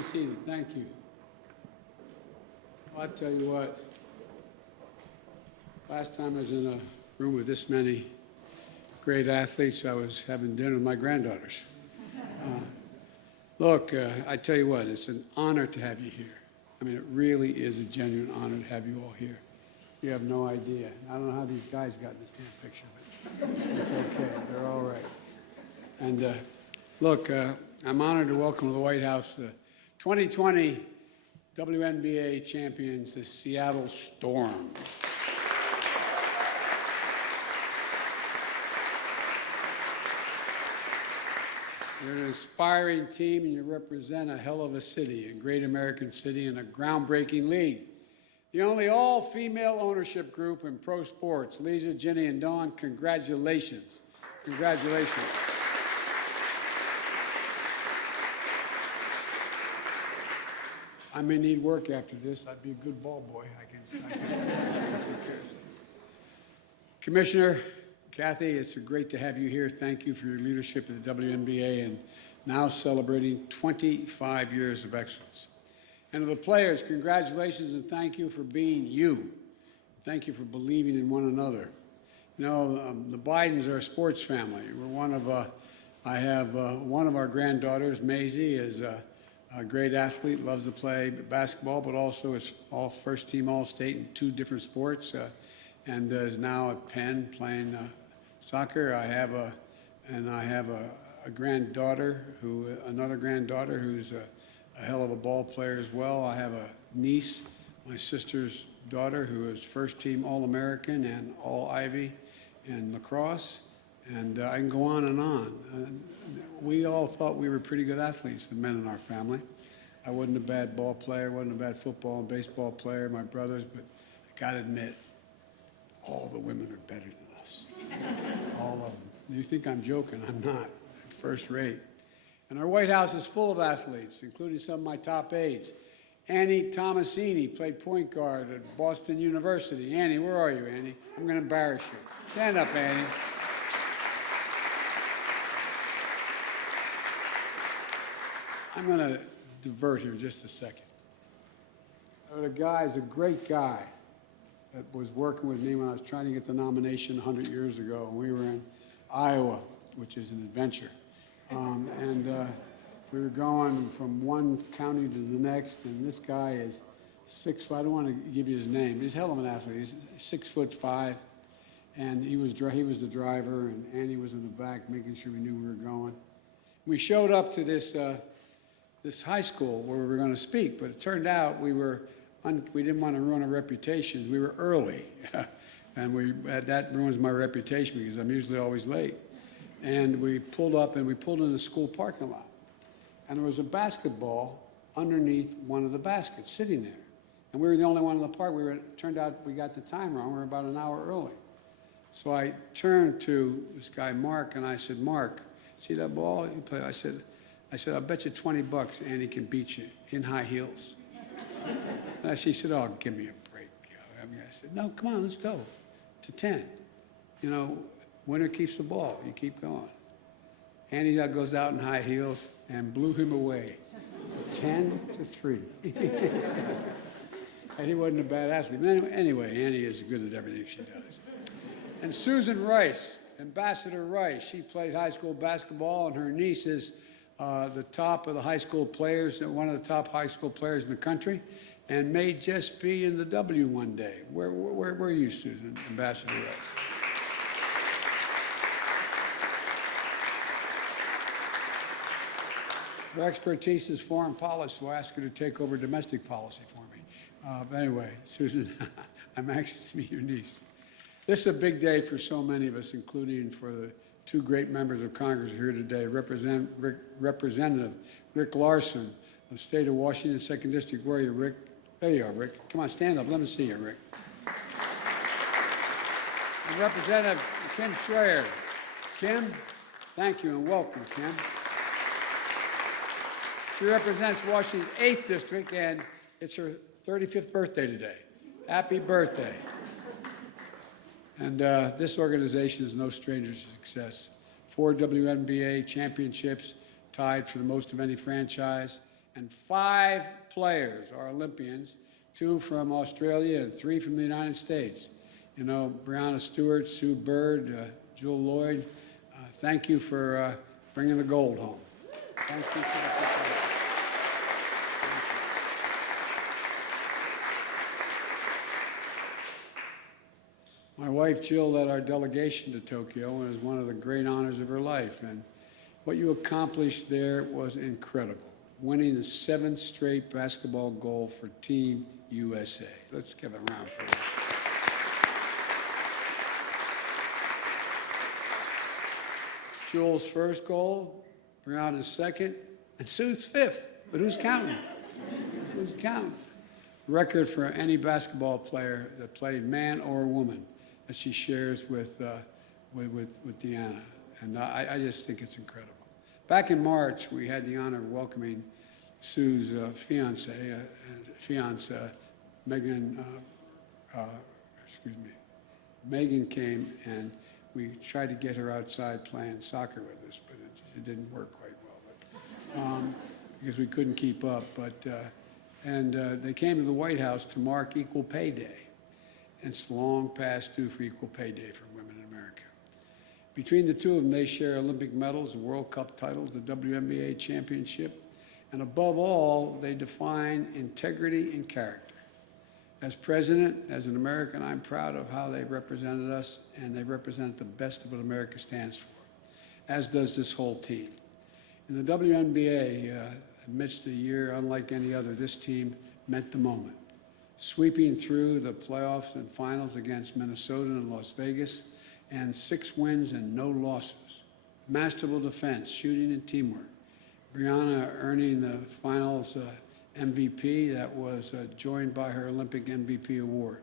be seated. Thank you. Well, I'll tell you what, last time I was in a room with this many great athletes, I was having dinner with my granddaughters. Look, I tell you what, it's an honor to have you here. I mean, it really is a genuine honor to have you all here. You have no idea. I don't know how these guys got in this damn picture, but it's okay. They're all right. And look, I'm honored to welcome to the White House the 2020 WNBA champions, the Seattle Storm. You're an inspiring team, and you represent a hell of a city, a great American city, and a groundbreaking league. The only all-female ownership group in pro sports. Lisa, Ginny, and Dawn, congratulations. Congratulations. I may need work after this. I'd be a good ball boy. I can Commissioner, Kathy, it's great to have you here. Thank you for your leadership at the WNBA and now celebrating 25 years of excellence. And to the players, congratulations and thank you for being you. Thank you for believing in one another. You know, the Bidens are a sports family. We're one of, I have one of our granddaughters, Maisie, is a great athlete, loves to play basketball, but also is first-team All-State in 2 different sports, and is now at Penn playing soccer. I have a granddaughter, another granddaughter who's a hell of a ball player as well. I have a niece, my sister's daughter, who is first-team All-American and All-Ivy in lacrosse, and I can go on and on. We all thought we were pretty good athletes, the men in our family. I wasn't a bad ball player, wasn't a bad football and baseball player, my brothers, but I gotta admit, all the women are better than us. All of them. You think I'm joking? I'm not. First rate. And our White House is full of athletes, including some of my top aides. Annie Tomasini played point guard at Boston University. Annie, where are you, Annie? I'm going to embarrass you. Stand up, Annie. I'm going to divert here just a second. The guy is a great guy that was working with me when I was trying to get the nomination 100 years ago. We were in Iowa, which is an adventure. We were going from one county to the next, and this guy is 6'5". I don't want to give you his name. He's a hell of an athlete. He's 6'5", and he was the driver, and Andy was in the back making sure we knew we were going. We showed up to this high school where we were going to speak, but it turned out we didn't want to ruin our reputation. We were early, and that ruins my reputation because I'm usually always late. And we pulled up, and we pulled in the school parking lot. And there was a basketball underneath one of the baskets sitting there. And we were the only one in the park. It turned out we got the time wrong. We were about an hour early. So I turned to this guy, Mark, and I said, Mark, see that ball you play? I said, I'll bet you $20 Andy can beat you in high heels. And she said, oh, give me a break. I said, no, come on, let's go to 10. You know, winner keeps the ball. You keep going. Andy goes out in high heels and blew him away, 10-3. And he wasn't a bad athlete. But anyway, Annie is good at everything she does. And Susan Rice, Ambassador Rice, she played high school basketball, and her niece is the top of the high school players, one of the top high school players in the country, and may just be in the W one day. Where were you, Susan, Ambassador Rice? Her expertise is foreign policy, so I asked her to take over domestic policy for me. But anyway, Susan, I'm anxious to meet your niece. This is a big day for so many of us, including for the 2 great members of Congress here today. Representative Rick Larson of the state of Washington, 2nd District. Where are you, Rick? There you are, Rick. Come on, stand up. Let me see you, Rick. And Representative Kim Schreier. Kim, thank you and welcome, Kim. She represents Washington's 8th District, and it's her 35th birthday today. Happy birthday. And this organization is no stranger to success. 4 WNBA championships, tied for the most of any franchise, And 5 players are Olympians, 2 from Australia and 3 from the United States. You know, Breonna Stewart, Sue Bird, Jewel Lloyd, thank you for bringing the gold home. Thank you. My wife, Jill, led our delegation to Tokyo, and it was one of the great honors of her life. And what you accomplished there was incredible, winning the 7th straight basketball gold for Team USA. Let's give a round for that. Jewel's first goal, Breonna's second, and Sue's 5th. But who's counting? Who's counting? Record for any basketball player that played man or woman that she shares with Deanna. And I just think it's incredible. Back in March, we had the honor of welcoming Sue's fiance, Megan. Megan came, and we tried to get her outside playing soccer with us, but it didn't work quite well, because we couldn't keep up. And they came to the White House to mark Equal Pay Day. It's long past due for Equal Pay Day for women in America. Between the two of them, they share Olympic medals, the World Cup titles, the WNBA championship, and above all, they define integrity and character. As president, as an American, I'm proud of how they represented us, and they represent the best of what America stands for, as does this whole team. In the WNBA, amidst a year unlike any other, this team meant the moment, sweeping through the playoffs and finals against Minnesota and Las Vegas, and 6 wins and no losses. Masterful defense, shooting, and teamwork. Breonna earning the finals MVP that was joined by her Olympic MVP award.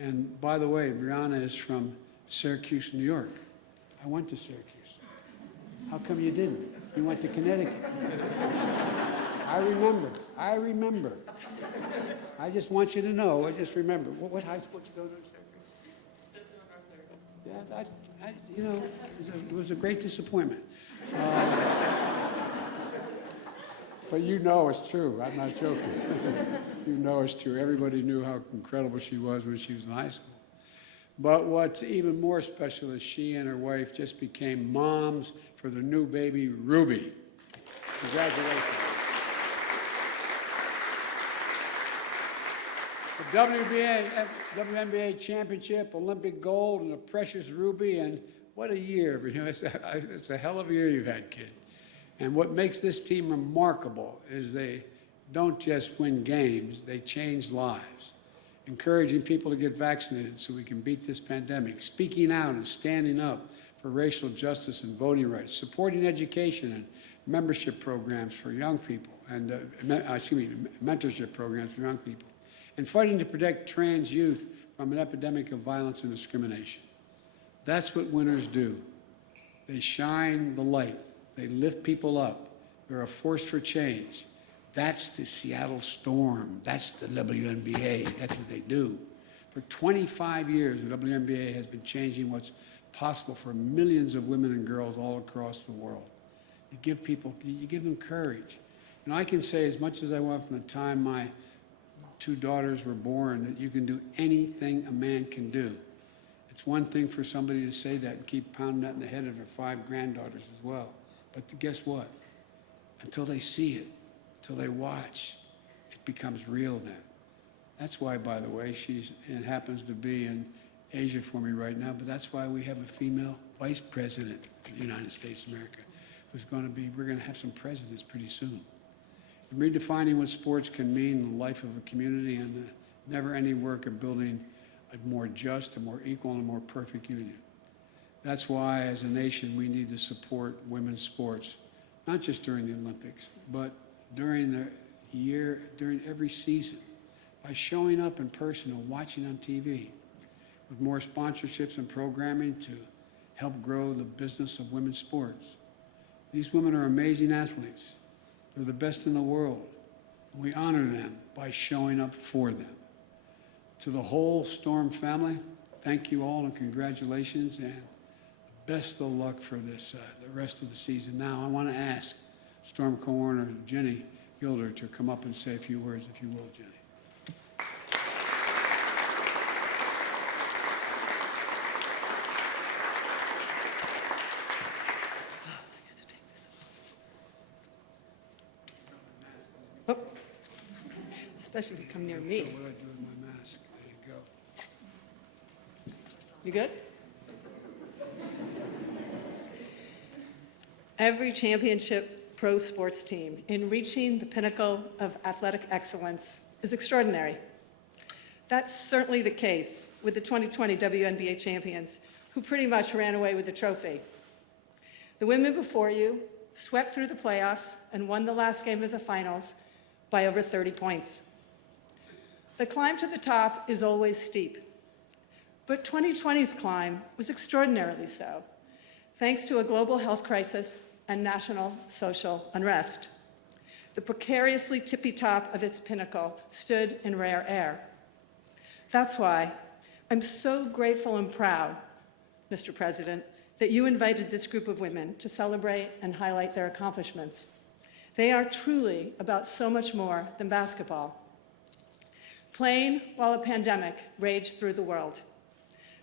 And by the way, Breonna is from Syracuse, New York. I went to Syracuse. How come you didn't? You went to Connecticut. I remember. I just want you to know, I just remember. What high school did you go to? Yeah, you know, it was a great disappointment. But you know it's true. I'm not joking. You know it's true. Everybody knew how incredible she was when she was in high school. But what's even more special is she and her wife just became moms for their new baby, Ruby. Congratulations. The WNBA championship, Olympic gold, and a precious Ruby, and what a year. You know, it's a hell of a year you've had, kid. And what makes this team remarkable is they don't just win games, they change lives. Encouraging people to get vaccinated so we can beat this pandemic, speaking out and standing up for racial justice and voting rights, supporting education and membership programs for young people, and mentorship programs for young people, and fighting to protect trans youth from an epidemic of violence and discrimination. That's what winners do. They shine the light. They lift people up. They're a force for change. That's the Seattle Storm. That's the WNBA. That's what they do. For 25 years, the WNBA has been changing what's possible for millions of women and girls all across the world. You give them courage. You know, I can say as much as I want from the time my 2 daughters were born that you can do anything a man can do. It's one thing for somebody to say that and keep pounding that in the head of their 5 granddaughters as well. But guess what? Until they see it, until they watch, it becomes real then. That's why, by the way, it happens to be in Asia for me right now, but that's why we have a female vice president of the United States of America we're going to have some presidents pretty soon. And redefining what sports can mean in the life of a community and the never-ending work of building a more just, a more equal, and a more perfect union. That's why, as a nation, we need to support women's sports, not just during the Olympics, but during the year, during every season, by showing up in person and watching on TV, with more sponsorships and programming to help grow the business of women's sports. These women are amazing athletes. They're the best in the world. We honor them by showing up for them. To the whole Storm family, thank you all and congratulations, and best of luck for this, the rest of the season. Now, I want to ask Storm co-owner Jenny, Gilder to come up and say a few words, if you will, Jenny. Oh. Especially if you come near me. So what I do with my mask. There you go. You good? Every championship pro sports team in reaching the pinnacle of athletic excellence is extraordinary. That's certainly the case with the 2020 WNBA champions, who pretty much ran away with the trophy. The women before you swept through the playoffs and won the last game of the finals by over 30 points. The climb to the top is always steep, but 2020's climb was extraordinarily so, thanks to a global health crisis and national social unrest. The precariously tippy top of its pinnacle stood in rare air. That's why I'm so grateful and proud, Mr. President, that you invited this group of women to celebrate and highlight their accomplishments. They are truly about so much more than basketball. Playing while a pandemic raged through the world,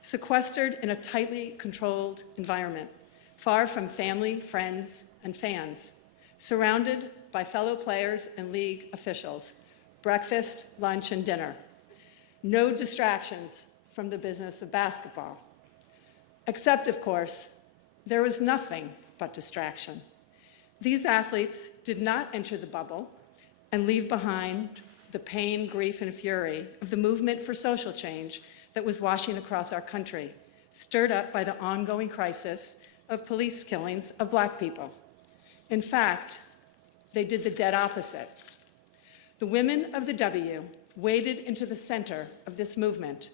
sequestered in a tightly controlled environment, far from family, friends, and fans, surrounded by fellow players and league officials, breakfast, lunch, and dinner. No distractions from the business of basketball. Except, of course, there was nothing but distraction. These athletes did not enter the bubble and leave behind the pain, grief, and fury of the movement for social change that was washing across our country, stirred up by the ongoing crisis of police killings of Black people. In fact, they did the dead opposite. The women of the W waded into the center of this movement.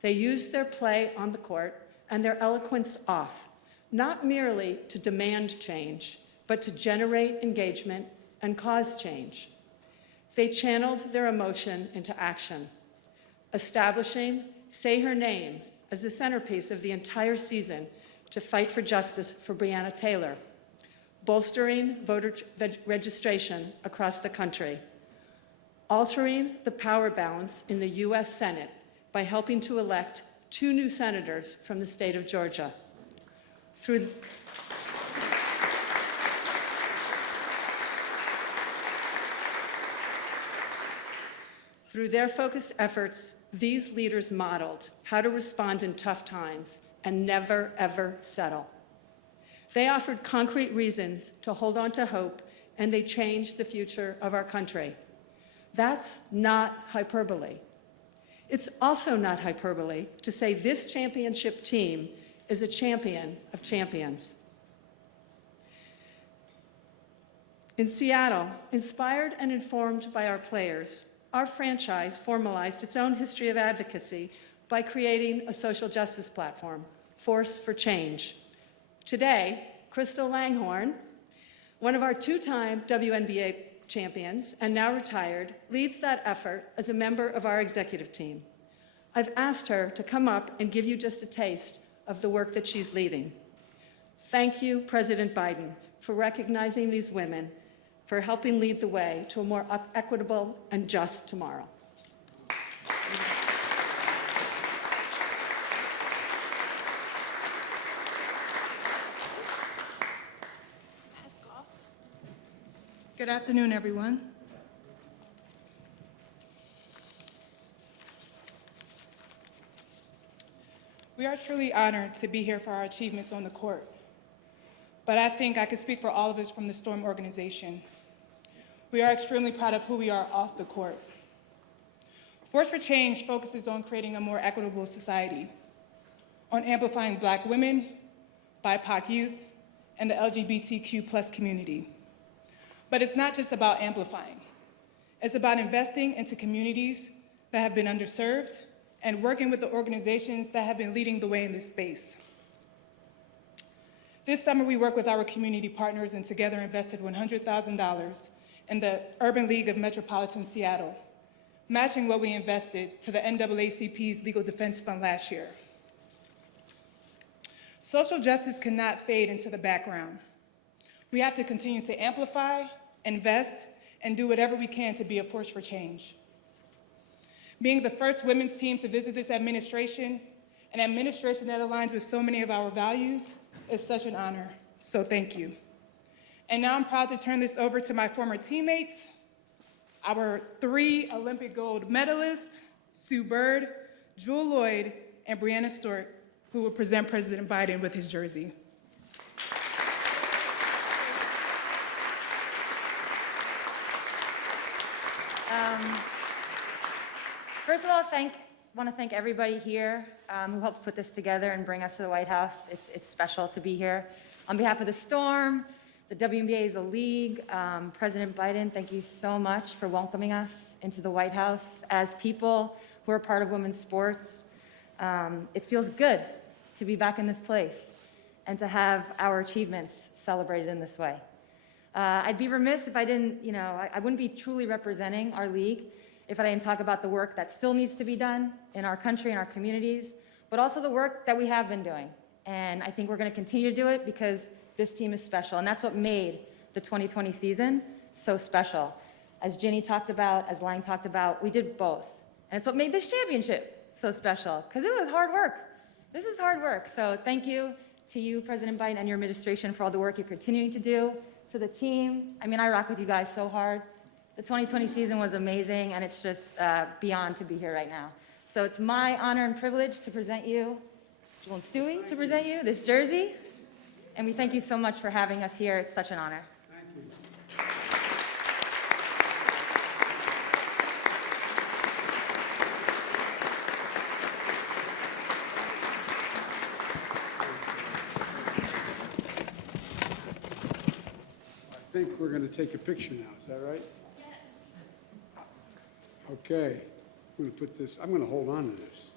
They used their play on the court and their eloquence off, not merely to demand change, but to generate engagement and cause change. They channeled their emotion into action, establishing Say Her Name as the centerpiece of the entire season to fight for justice for Breonna Taylor, bolstering voter registration across the country, altering the power balance in the U.S. Senate by helping to elect 2 new senators from the state of Georgia. Through their focused efforts, these leaders modeled how to respond in tough times and never, ever settle. They offered concrete reasons to hold on to hope, and they changed the future of our country. That's not hyperbole. It's also not hyperbole to say this championship team is a champion of champions. In Seattle, inspired and informed by our players, our franchise formalized its own history of advocacy by creating a social justice platform, Force for Change. Today, Crystal Langhorne, one of our 2-time WNBA champions and now retired, leads that effort as a member of our executive team. I've asked her to come up and give you just a taste of the work that she's leading. Thank you, President Biden, for recognizing these women, for helping lead the way to a more equitable and just tomorrow. Good afternoon, everyone. We are truly honored to be here for our achievements on the court, but I think I could speak for all of us from the Storm organization. We are extremely proud of who we are off the court. Force for Change focuses on creating a more equitable society, on amplifying Black women, BIPOC youth, and the LGBTQ+ community. But it's not just about amplifying. It's about investing into communities that have been underserved and working with the organizations that have been leading the way in this space. This summer, we worked with our community partners and together invested $100,000 in the Urban League of Metropolitan Seattle, matching what we invested to the NAACP's Legal Defense Fund last year. Social justice cannot fade into the background. We have to continue to amplify, invest, and do whatever we can to be a force for change. Being the first women's team to visit this administration, an administration that aligns with so many of our values, is such an honor, so thank you. And now I'm proud to turn this over to my former teammates, our 3 Olympic gold medalists, Sue Bird, Jewel Lloyd, and Brianna Stewart, who will present President Biden with his jersey. First of all, I want to thank everybody here who helped put this together and bring us to the White House. It's special to be here. On behalf of the Storm, the WNBA as a league, President Biden, thank you so much for welcoming us into the White House. As people who are part of women's sports, it feels good to be back in this place and to have our achievements celebrated in this way. I'd be remiss if I didn't, I wouldn't be truly representing our league if I didn't talk about the work that still needs to be done in our country and our communities, but also the work that we have been doing. And I think we're going to continue to do it because this team is special, and that's what made the 2020 season so special. As Ginny talked about, as Lang talked about, we did both. And it's what made this championship so special, because it was hard work. This is hard work. So thank you to you, President Biden, and your administration for all the work you're continuing to do. To the team, I rock with you guys so hard. The 2020 season was amazing, and it's just beyond to be here right now. So it's my honor and privilege to present you, Jewel and Stewie, to present you this jersey. And we thank you so much for having us here. It's such an honor. Thank you. I think we're going to take a picture now. Is that right? Yes. Okay. I'm going to hold on to this.